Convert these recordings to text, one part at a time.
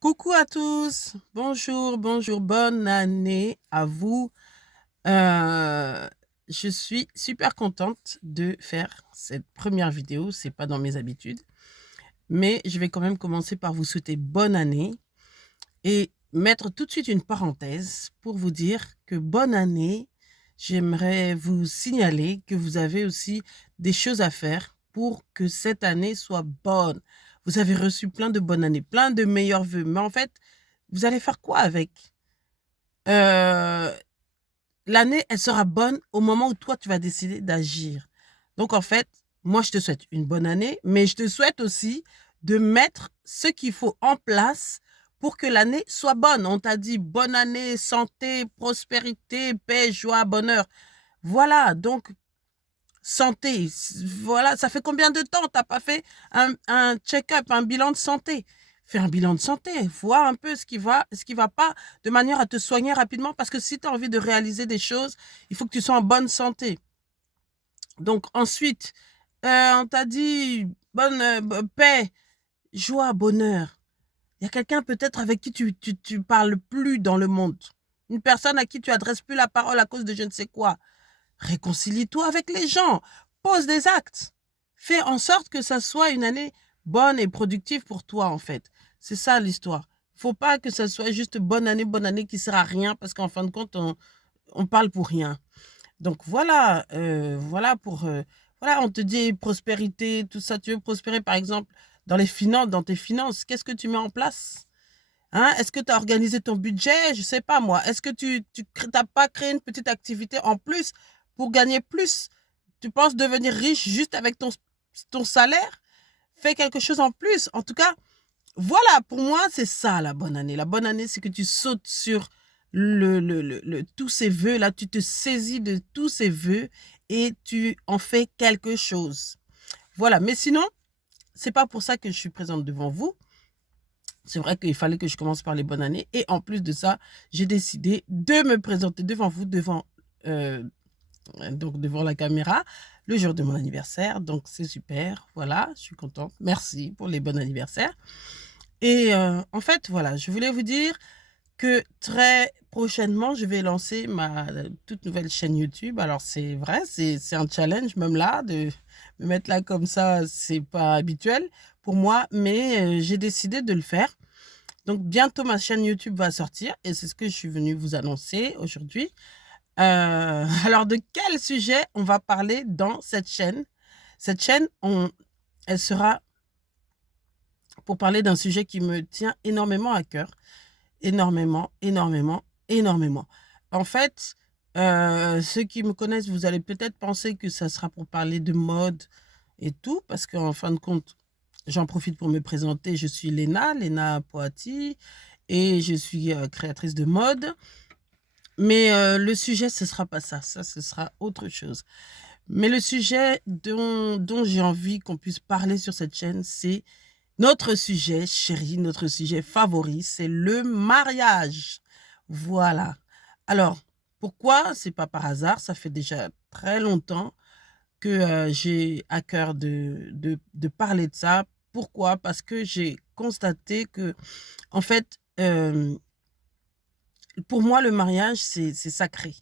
Coucou à tous, bonjour, bonjour, bonne année à vous. Euh, je suis super contente de faire cette première vidéo, c'est pas dans mes habitudes, mais je vais quand même commencer par vous souhaiter bonne année et mettre tout de suite une parenthèse pour vous dire que bonne année, j'aimerais vous signaler que vous avez aussi des choses à faire pour que cette année soit bonne. Vous avez reçu plein de bonnes années, plein de meilleurs vœux, mais en fait, vous allez faire quoi avec? Euh, L'année, elle sera bonne au moment où toi, tu vas décider d'agir. Donc, en fait, moi, je te souhaite une bonne année, mais je te souhaite aussi de mettre ce qu'il faut en place pour que l'année soit bonne. On t'a dit bonne année, santé, prospérité, paix, joie, bonheur. Voilà, donc santé. Voilà, ça fait combien de temps t'as pas fait un check-up, un bilan de santé? Fais un bilan de santé, voir un peu ce qui va pas, de manière à te soigner rapidement, parce que si tu as envie de réaliser des choses, il faut que tu sois en bonne santé. Donc ensuite, on t'a dit bonne paix, joie, bonheur. Il y a quelqu'un peut-être avec qui tu parles plus dans le monde. Une personne à qui tu adresses plus la parole à cause de je ne sais quoi. Réconcilie-toi avec les gens. Pose des actes. Fais en sorte que ça soit une année bonne et productive pour toi, en fait. C'est ça l'histoire. Faut pas que ça soit juste bonne année qui sert à rien parce qu'en fin de compte, on parle pour rien. Donc voilà, voilà, on te dit prospérité, tout ça. Tu veux prospérer, par exemple, dans les finances, dans tes finances. Qu'est-ce que tu mets en place? Hein? Est-ce que tu as organisé ton budget? Je sais pas moi. Est-ce que tu n'as pas créé une petite activité en plus pour gagner plus? Tu penses devenir riche juste avec ton salaire? Fais quelque chose en plus. En tout cas, voilà, pour moi, c'est ça la bonne année. La bonne année, c'est que tu sautes sur tous ces vœux-là, tu te saisis de tous ces vœux et tu en fais quelque chose. Voilà, mais sinon, c'est pas pour ça que je suis présente devant vous. C'est vrai qu'il fallait que je commence par les bonnes années. Et en plus de ça, j'ai décidé de me présenter devant vous, euh, donc devant la caméra, le jour de mon anniversaire. Donc c'est super. Voilà, je suis contente. Merci pour les bons anniversaires. Et en fait, voilà, je voulais vous dire que très prochainement, je vais lancer ma toute nouvelle chaîne YouTube. Alors c'est vrai, c'est un challenge même là, de me mettre là comme ça, c'est pas habituel pour moi, mais j'ai décidé de le faire. Donc, bientôt, ma chaîne YouTube va sortir et c'est ce que je suis venue vous annoncer aujourd'hui. Alors, de quel sujet on va parler dans cette chaîne? Cette chaîne, elle sera pour parler d'un sujet qui me tient énormément à cœur. Énormément, énormément, énormément. En fait, ceux qui me connaissent, vous allez peut-être penser que ça sera pour parler de mode et tout, parce qu'en fin de compte, j'en profite pour me présenter. Je suis Léna Poati, et je suis créatrice de mode. Mais le sujet, ce sera pas ça. Ça, ce sera autre chose. Mais le sujet dont j'ai envie qu'on puisse parler sur cette chaîne, c'est notre sujet chéri, notre sujet favori, c'est le mariage. Voilà. Alors, pourquoi? C'est pas par hasard. Ça fait déjà très longtemps que j'ai à cœur de parler de ça. Pourquoi? Parce que j'ai constaté que, en fait, pour moi, le mariage, c'est sacré.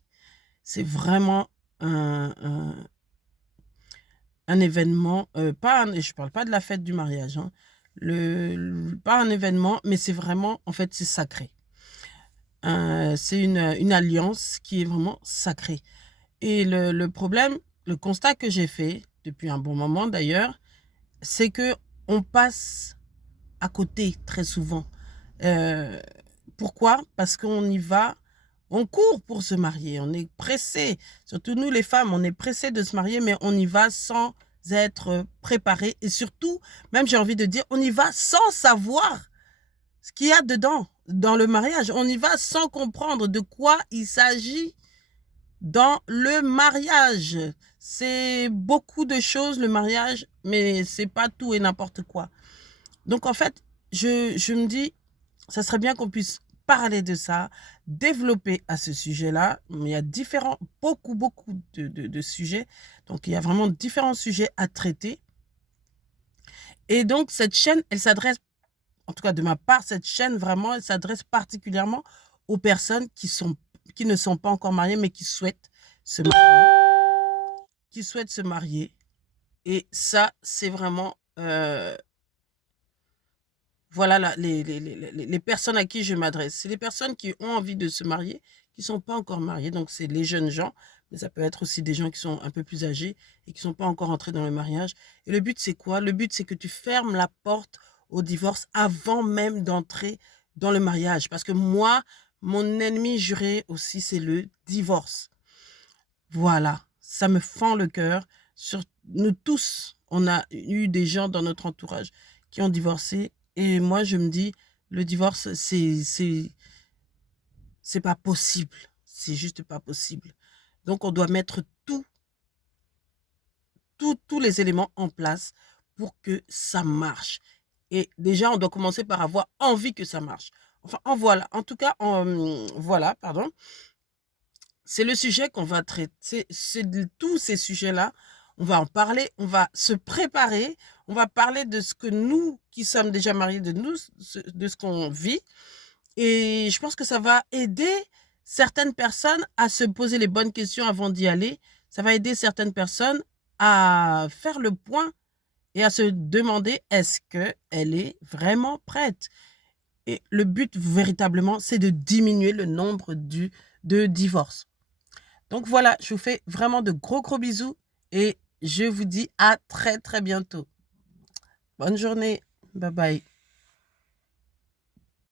C'est vraiment un événement, je parle pas de la fête du mariage, hein, pas un événement, mais c'est vraiment, en fait, c'est sacré. C'est une alliance qui est vraiment sacrée. Et le problème, le constat que j'ai fait, depuis un bon moment d'ailleurs, c'est que on passe à côté très souvent. Euh, Pourquoi? Parce qu'on y va, on court pour se marier, on est pressé. Surtout nous les femmes, on est pressé de se marier, mais on y va sans être préparé. Et surtout, même j'ai envie de dire, on y va sans savoir ce qu'il y a dedans, dans le mariage. On y va sans comprendre de quoi il s'agit dans le mariage. C'est beaucoup de choses, le mariage, mais c'est pas tout et n'importe quoi. Donc, en fait, je me dis, ça serait bien qu'on puisse parler de ça, développer à ce sujet-là. Il y a beaucoup de sujets. Donc, il y a vraiment différents sujets à traiter. Et donc, cette chaîne, elle s'adresse en tout cas de ma part, cette chaîne vraiment, elle s'adresse particulièrement aux personnes qui ne sont pas encore mariées, mais qui souhaitent se marier. Qui souhaitent se marier. Et ça, c'est vraiment... voilà les personnes à qui je m'adresse. C'est les personnes qui ont envie de se marier, qui ne sont pas encore mariées. Donc, c'est les jeunes gens. Mais ça peut être aussi des gens qui sont un peu plus âgés et qui ne sont pas encore entrés dans le mariage. Et le but, c'est quoi? Le but, c'est que tu fermes la porte au divorce avant même d'entrer dans le mariage. Parce que moi, mon ennemi juré aussi, c'est le divorce. Voilà, ça me fend le cœur. Nous tous, on a eu des gens dans notre entourage qui ont divorcé. Et moi, je me dis, le divorce, c'est pas possible. C'est juste pas possible. Donc, on doit mettre tous les éléments en place pour que ça marche. Et déjà, on doit commencer par avoir envie que ça marche. Enfin, en tout cas, voilà, pardon. C'est le sujet qu'on va traiter. C'est de tous ces sujets-là. On va en parler, on va se préparer, on va parler de ce que nous, qui sommes déjà mariés, de ce qu'on vit. Et je pense que ça va aider certaines personnes à se poser les bonnes questions avant d'y aller. Ça va aider certaines personnes à faire le point et à se demander est-ce qu'elle est vraiment prête. Et le but, véritablement, c'est de diminuer le nombre de divorces. Donc voilà, je vous fais vraiment de gros bisous et je vous dis à très bientôt. Bonne journée. Bye bye.